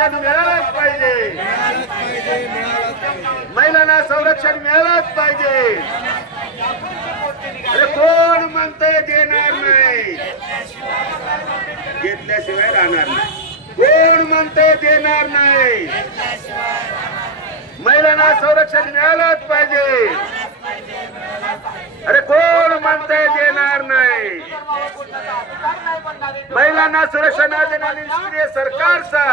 संरक्षण मिळालंच पाहिजे, महिलांना संरक्षण मिळालंच पाहिजे। अरे कोण म्हणतंय देणार नाही, घेतल्याशिवाय राहणार नाही। कोण म्हणतंय देणार नाही, महिलांना संरक्षण मिळालंच पाहिजे। अरे कोण म्हणतंय देणार नाही, महिलांना सुरक्षा न देणाऱ्या निष्क्रिय सरकारचा,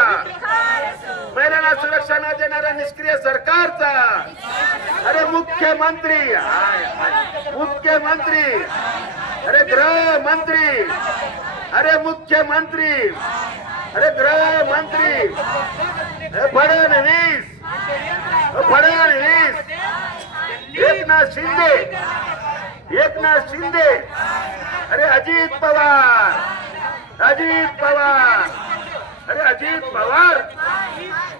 महिलांना सुरक्षा न देणाऱ्या निष्क्रिय सरकारचा। अरे मुख्यमंत्री, मुख्यमंत्री, अरे गृहमंत्री, अरे मुख्यमंत्री, अरे गृहमंत्री फडणवीस, फडणवीस, एकनाथ शिंदे, एकनाथ शिंदे, अरे अजित पवार, अजित पवार, अरे अजित पवार,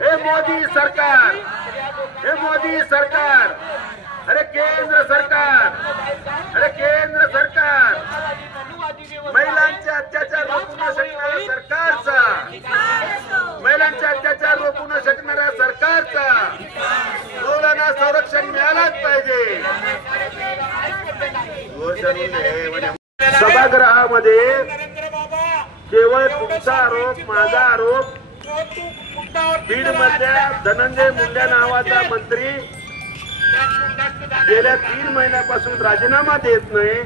हे मोदी सरकार, हे मोदी सरकार, अरे केंद्र सरकार, अरे केंद्र सरकार, महिलांचे अत्याचार रोखू न शकणाऱ्या सरकारचा, महिलांचे अत्याचार रोखू न शकणाऱ्या सरकारचा महिलांना संरक्षण मिळालंच पाहिजे। सभागृहामध्ये केवळ तुमचा आरोप, माझा आरोप, बीड मधल्या धनंजय मुंडे नावाचा मंत्री गेल्या 3 महिन्यापासून राजीनामा देत नाही।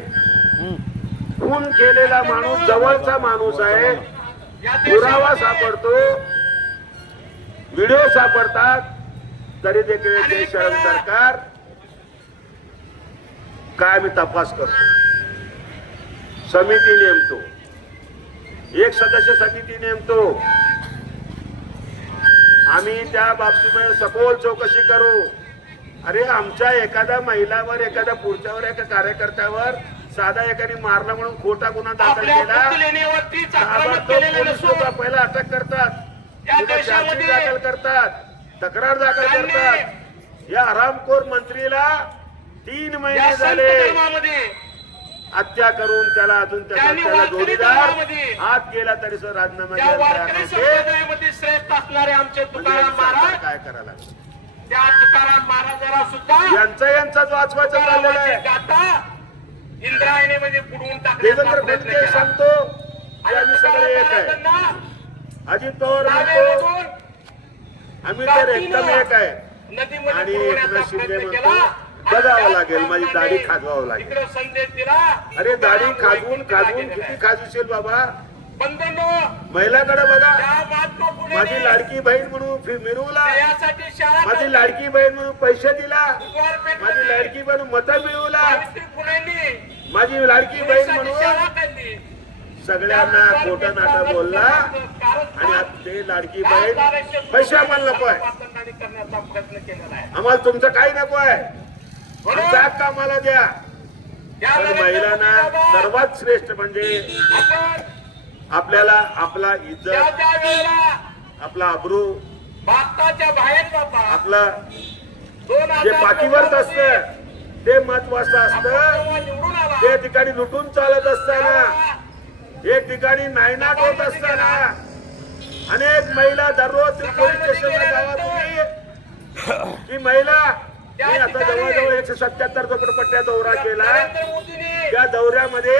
खून केलेला माणूस जवळचा माणूस आहे, पुरावा सापडतो, व्हिडिओ सापडतात, तरी देखील जय शरद सरकार काय मी तपास करतो, समिती नेमतो, एक सदस्य समिती नेमतो, आम्ही त्या बाबतीमध्ये सखोल चौकशी करू। अरे आमच्या एखाद्या महिलावर, एखाद्या पुढच्यावर, एका कार्यकर्त्यावर साधा एकाने मारला म्हणून खोटा गुन्हा दाखल केला, पोलीस लोक पहिला अटक करतात, चार्जशीट दाखल करतात, तक्रार दाखल करतात। या हरामखोर मंत्रीला 3 महिने झाले हत्या करून त्याला अजून त्याला जोडीदार हात गेला तरी सर राजीनामा काय करायला, त्या तुकाराम महाराजाला सुद्धा यांचा जो वाचवायचा चाललेला आहे इंद्रायणीमध्ये बुडवून देवेंद्र फडणवीस सांगतो आम्ही सगळे एक आहे, अजित पवार म्हणतो आम्ही तर एकदम एक आहे, आणि एकनाथ शिंदे म्हणतो बघावं लागेल, माझी दाढी खाजवावं लागेल। संदेश दिला, अरे दाढी खाजवून खाजवून किती खाजवशील बाबा, बंधनो महिलाकडे बघा, माझी लाडकी बहीण म्हणून मिरवला, माझी लाडकी बहीण म्हणून पैसे दिला, माझी लाडकी बहीण मतं मिळवला, माझी लाडकी बहीण म्हणून सगळ्यांना खोटं नाटं बोलला, आणि आता ते लाडकी बहीण पैसे आम्हाला नको आहे, आम्हाला तुमचं काही नको आहे, आमचा हक्क आम्हाला द्या। पण महिलांना सर्वात श्रेष्ठ म्हणजे आपल्याला आपला इज्जत, आपला अब्रू, आपला जे पाठीवर असतं ते महत्वाचं असतं। ते ठिकाणी लुटून चालत असताना, एक ठिकाणी नायनाट होत असताना अनेक महिला दररोज पोलीस स्टेशनला जावा तुम्ही, की महिला मी आता जवळजवळ 177 झोपडपट्ट्या दौरा केला, त्या दौऱ्यामध्ये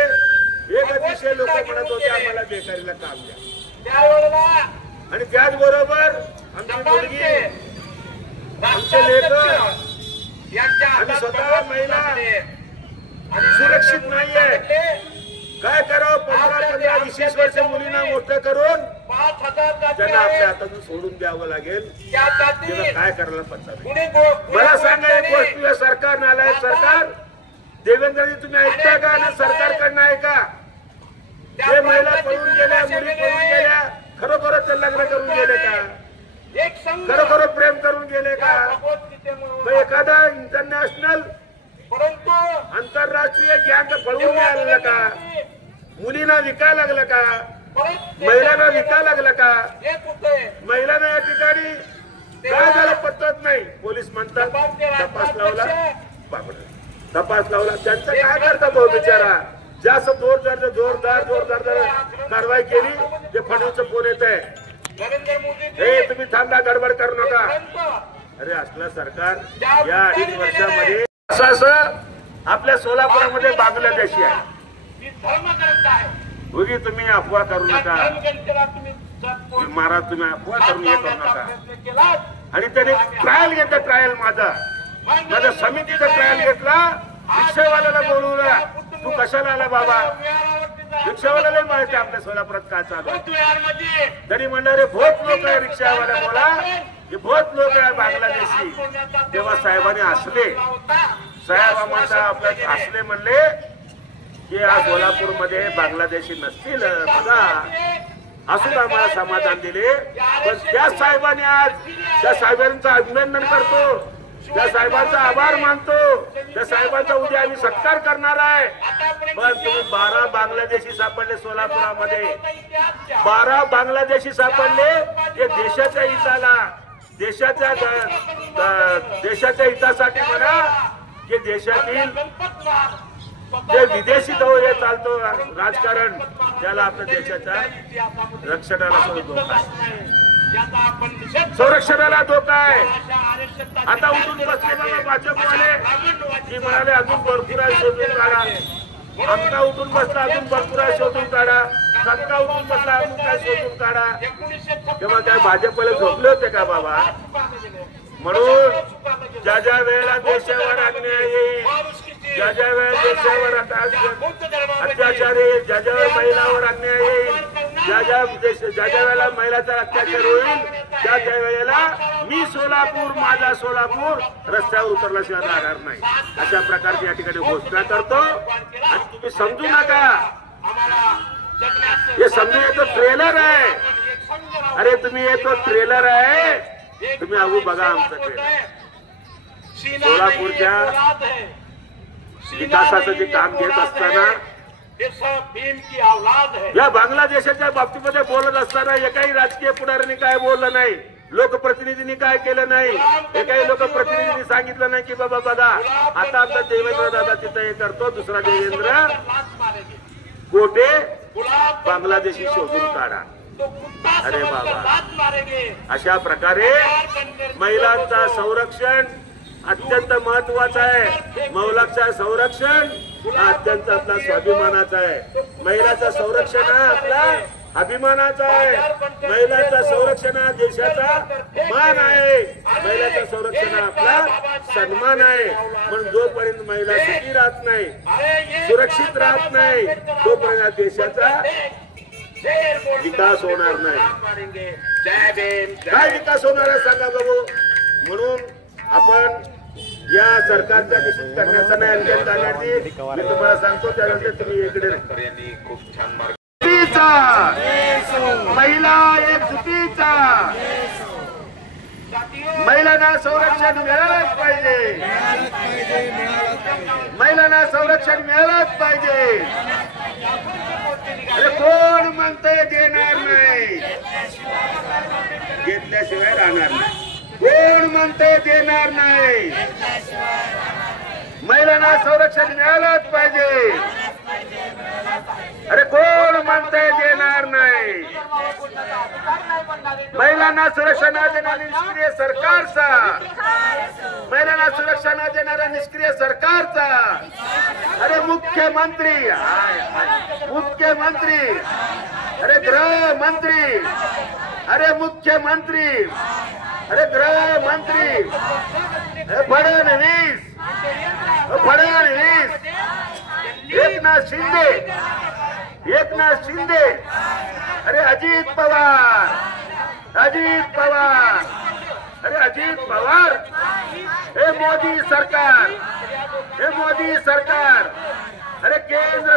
एक अतिशय लोक म्हणत होते आम्हाला बेकारीला काम द्या, आणि त्याचबरोबर आमची मुलगी, आमचे लेकर आणि स्वतः महिला सुरक्षित नाहीये, काय करावं, 15-20 वर्ष मुलींना मोठं करून त्यांना आपल्या हातातून सोडून द्यावं लागेल, काय करायला पडतात। मला सांगा एक गोष्ट, सरकार नालायक सरकार, देवेंद्रजी तुम्ही ऐकता का, आणि सरकारकडनं ऐका, जे महिला पळून गेल्या, मुली पळून गेल्या, खरोखरच लग्न करून गेले का, खरोखर प्रेम करून गेले का, एखादा इंटरनॅशनल आंतरराष्ट्रीय गँग पळवून द्यायला का, मुलींना विकायला लागलं का, महिलांना विकायला लागलं का, महिलांना या ठिकाणी काय झालं पत्तच नाही, पोलीस म्हणतात तपास लावला, तपास लावला, त्यांचं काय करता तो बिचारा, जास्त जोरदार कारवाई केली, ते फडणवीसचा फोन येत आहे, हे तुम्ही नका गडबड करू नका. अरे असलं सरकार या 2.5 वर्षामध्ये असं आपल्या सोलापुरामध्ये बांगलादेशी आहे. धर्मग्रंथ आहे. उगी तुम्ही अफवा करू नका. धर्मग्रंथाला तुम्ही महाराज तुम्ही अफवा करून हे करू नका. प्रयत्न केला. आणि त्याने ट्रायल घेतला. ट्रायल माझा समितीचा ट्रायल घेतला. रिक्षावाल्याला बोलवला. तू कशाला आला बाबा? रिक्षावाल्याला माहिती आपल्या सोलापुरात काय चालू आहे. तरी म्हणणार रे बहुत लोक आहे रिक्षावाल्या बोला हे बहुत लोक आहे बांगलादेशी. तेव्हा साहेबांनी हसले. साहेब आम्हाला आपल्या हसले म्हणले की या सोलापूरमध्ये बांगलादेशी नसतील बघा. असून आम्हाला समाधान दिले. पण त्या साहेबांनी आज त्या साहेबांचं अभिनंदन करतो. त्या साहेबांचा आभार मानतो. त्या साहेबांचा उद्या आम्ही सत्कार करणार आहे. पण तुम्ही 12 बांगलादेशी सापडले सोलापुरामध्ये. 12 बांगलादेशी सापडले. ते देशाच्या हिताला देशाच्या हितासाठी म्हणा की देशातील जे विदेशी हे चालतो राजकारण त्याला आपल्या देशाच्या रक्षणाला धोका आहे. संरक्षणाला धोका आहे. आता उठून बसले बाबा भाजपवाले की म्हणाले अजून भरपूर आहे शोधून काढा. आमका उठून बसला अजून भरपूर आहे शोधून काढा. समका उठून बसला अजून काय शोधून काढा. तेव्हा काय भाजपवाले झोपले होते का बाबा? म्हणून ज्या ज्या वेळेला देशावर अन्याय येईल ज्या ज्या वेळेला देशावर अत्याचार येईल ज्या ज्या वेळेला महिलावर अन्याय येईल ज्या ज्या वेळेला महिलाचा अत्याचार होईल त्या त्या वेळेला मी सोलापूर माझा सोलापूर रस्त्यावर उतरल्याशिवाय राहणार नाही. अशा प्रकारची या ठिकाणी घोषणा करतो. आणि तुम्ही समजू नका हे समजून येतो ट्रेलर आहे. अरे तुम्ही येतो ट्रेलर आहे. तुम्ही अगो बघा आमचं ट्रेलर. सोलापूरच्या विकासाचं जे काम घेत असताना या बांगलादेशाच्या बाबतीमध्ये बोलत असताना एकाही राजकीय पुढाऱ्यांनी काय बोललं नाही. लोकप्रतिनिधींनी काय केलं नाही. एकाही लोकप्रतिनिधींनी सांगितलं नाही की बाबा बघा आता आमचा देवेंद्र दादा तिथं हे करतो. दुसरा देवेंद्र कोठे बांगलादेशी शोधून काढा. अरे बाबा अशा प्रकारे महिलांचा संरक्षण अत्यंत महत्वाचा आहे. महिलांचा संरक्षण हा अत्यंत आपला स्वाभिमानाचा आहे. महिलाचं संरक्षण हा आपला अभिमानाचा आहे. महिलांचा संरक्षण हा देशाचा मान आहे. महिलाचं संरक्षण हा आपला सन्मान आहे. पण जोपर्यंत महिला सुखी राहत नाही सुरक्षित राहत नाही तोपर्यंत देशाचा विकास होणार नाही. काय विकास होणार आहे सांगा बघू. म्हणून आपण या सरकारचा निषेध करण्याचा नाही अंजन करण्याची मी तुम्हाला सांगतो. त्यानंतर तुम्ही इकडे खूप छान महिला एकजुटीचा महिलांना संरक्षण मिळालंच पाहिजे. महिलांना संरक्षण मिळालंच पाहिजे. अरे कोण म्हणतंय देणार नाही घेतल्याशिवाय राहणार नाही. कोण म्हणतंय देणार नाही. महिलांना संरक्षण मिळालंच पाहिजे. अरे कोण म्हणतंय देणार नाही. महिलांना सुरक्षा न देणारी निष्क्रिय सरकारचा महिलांना सुरक्षा न देणाऱ्या निष्क्रिय सरकारचा अरे मुख्यमंत्री अरे गृहमंत्री अरे मुख्यमंत्री अरे गृहमंत्री फडणवीस एकनाथ शिंदे अरे अजित पवार अरे अजित पवार हे मोदी सरकार अरे केंद्र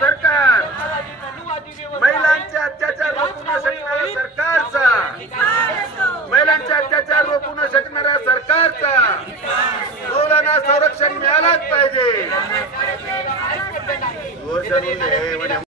सरकार महिलांचे अत्याचार रोखू न शकणाऱ्या सरकारचा महिलांचे अत्याचार रोखू न शकणाऱ्या सरकारचा महिलांना संरक्षण मिळालंच पाहिजे.